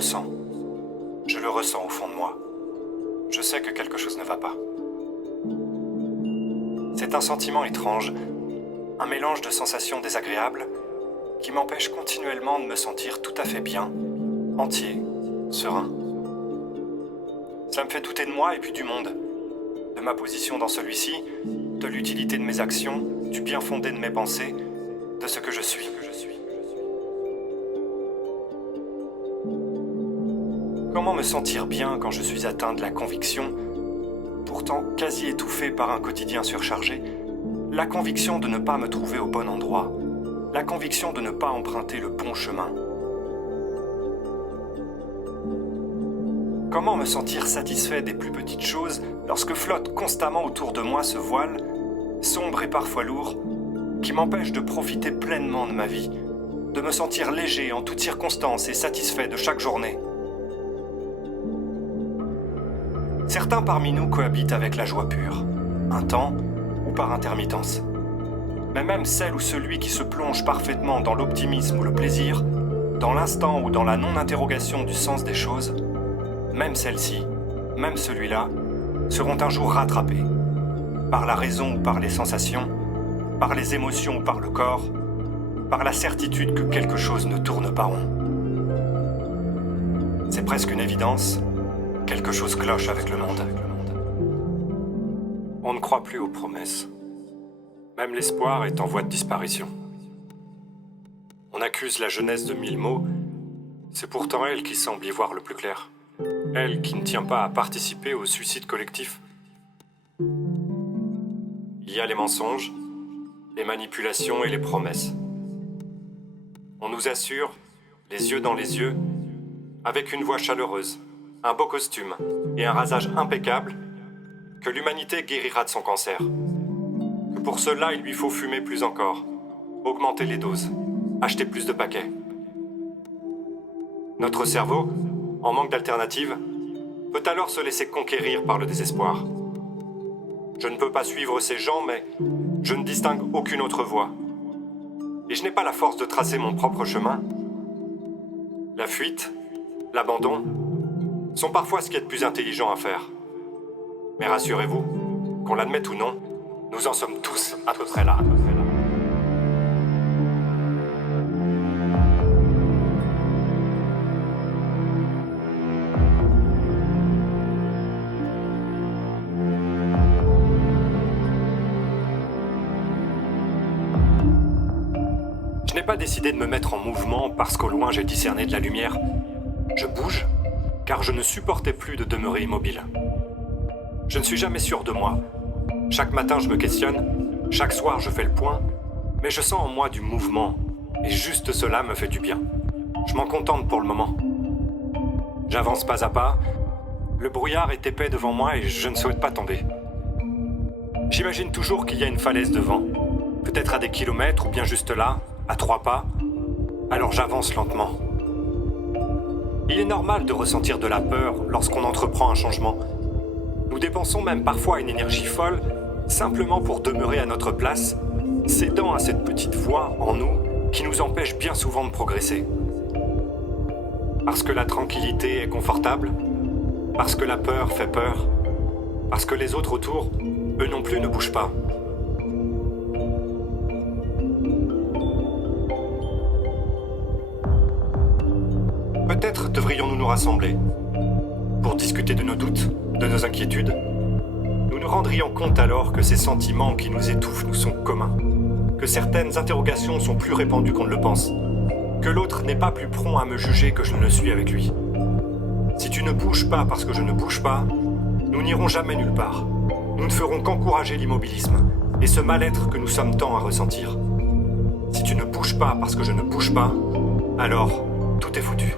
le sens. Je le ressens au fond de moi. Je sais que quelque chose ne va pas. C'est un sentiment étrange, un mélange de sensations désagréables qui m'empêche continuellement de me sentir tout à fait bien, entier, serein. Ça me fait douter de moi et puis du monde, de ma position dans celui-ci, de l'utilité de mes actions, du bien fondé de mes pensées, de ce que je suis. Comment me sentir bien quand je suis atteint de la conviction, pourtant quasi étouffé par un quotidien surchargé, la conviction de ne pas me trouver au bon endroit, la conviction de ne pas emprunter le bon chemin. Comment me sentir satisfait des plus petites choses lorsque flotte constamment autour de moi ce voile, sombre et parfois lourd, qui m'empêche de profiter pleinement de ma vie, de me sentir léger en toutes circonstances et satisfait de chaque journée. Certains parmi nous cohabitent avec la joie pure, un temps ou par intermittence. Mais même celle ou celui qui se plonge parfaitement dans l'optimisme ou le plaisir, dans l'instant ou dans la non-interrogation du sens des choses, même celle-ci, même celui-là, seront un jour rattrapés, par la raison ou par les sensations, par les émotions ou par le corps, par la certitude que quelque chose ne tourne pas rond. C'est presque une évidence, quelque chose cloche avec le monde. On ne croit plus aux promesses. Même l'espoir est en voie de disparition. On accuse la jeunesse de 1000 mots, c'est pourtant elle qui semble y voir le plus clair. Elle qui ne tient pas à participer au suicide collectif. Il y a les mensonges, les manipulations et les promesses. On nous assure, les yeux dans les yeux, avec une voix chaleureuse, un beau costume et un rasage impeccable, que l'humanité guérira de son cancer. Que pour cela, il lui faut fumer plus encore, augmenter les doses, acheter plus de paquets. Notre cerveau, en manque d'alternative, peut alors se laisser conquérir par le désespoir. Je ne peux pas suivre ces gens, mais je ne distingue aucune autre voie. Et je n'ai pas la force de tracer mon propre chemin. La fuite, l'abandon, sont parfois ce qu'il y a de plus intelligent à faire. Mais rassurez-vous, qu'on l'admette ou non, nous en sommes tous à peu près là. Je n'ai pas décidé de me mettre en mouvement parce qu'au loin j'ai discerné de la lumière. Je bouge, car je ne supportais plus de demeurer immobile. Je ne suis jamais sûr de moi. Chaque matin je me questionne, chaque soir je fais le point, mais je sens en moi du mouvement, et juste cela me fait du bien. Je m'en contente pour le moment. J'avance pas à pas, le brouillard est épais devant moi et je ne souhaite pas tomber. J'imagine toujours qu'il y a une falaise devant, peut-être à des kilomètres ou bien juste là, à 3 pas, alors j'avance lentement. Il est normal de ressentir de la peur lorsqu'on entreprend un changement. Nous dépensons même parfois une énergie folle, simplement pour demeurer à notre place, cédant à cette petite voix en nous qui nous empêche bien souvent de progresser. Parce que la tranquillité est confortable, parce que la peur fait peur, parce que les autres autour, eux non plus, ne bougent pas. Peut-être devrions-nous nous rassembler pour discuter de nos doutes, de nos inquiétudes. Nous nous rendrions compte alors que ces sentiments qui nous étouffent nous sont communs, que certaines interrogations sont plus répandues qu'on ne le pense, que l'autre n'est pas plus prompt à me juger que je ne le suis avec lui. Si tu ne bouges pas parce que je ne bouge pas, nous n'irons jamais nulle part. Nous ne ferons qu'encourager l'immobilisme et ce mal-être que nous sommes tant à ressentir. Si tu ne bouges pas parce que je ne bouge pas, alors tout est foutu.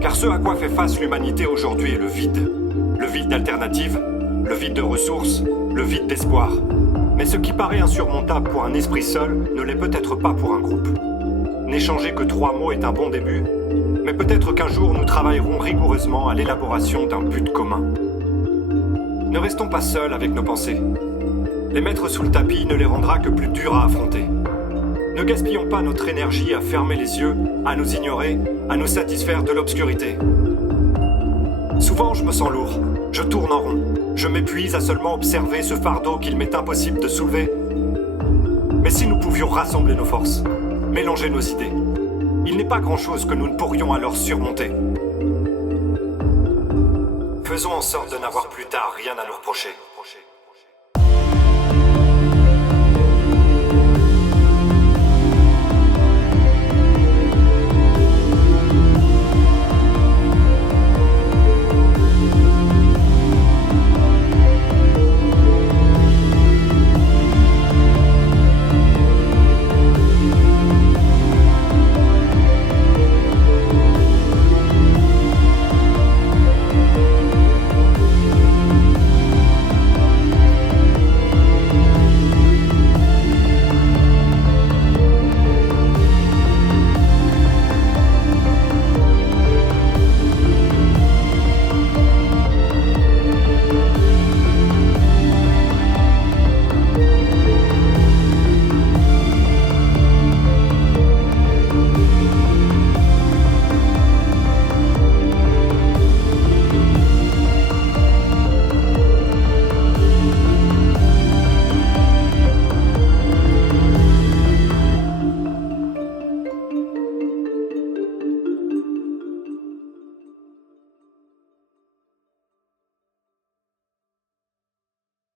Car ce à quoi fait face l'humanité aujourd'hui est le vide. Le vide d'alternatives, le vide de ressources, le vide d'espoir. Mais ce qui paraît insurmontable pour un esprit seul ne l'est peut-être pas pour un groupe. n'échanger que 3 mots est un bon début, mais peut-être qu'un jour nous travaillerons rigoureusement à l'élaboration d'un but commun. Ne restons pas seuls avec nos pensées. Les mettre sous le tapis ne les rendra que plus durs à affronter. Ne gaspillons pas notre énergie à fermer les yeux, à nous ignorer, à nous satisfaire de l'obscurité. Souvent, je me sens lourd, je tourne en rond, je m'épuise à seulement observer ce fardeau qu'il m'est impossible de soulever. Mais si nous pouvions rassembler nos forces, mélanger nos idées, il n'est pas grand-chose que nous ne pourrions alors surmonter. Faisons en sorte de n'avoir plus tard rien à nous reprocher.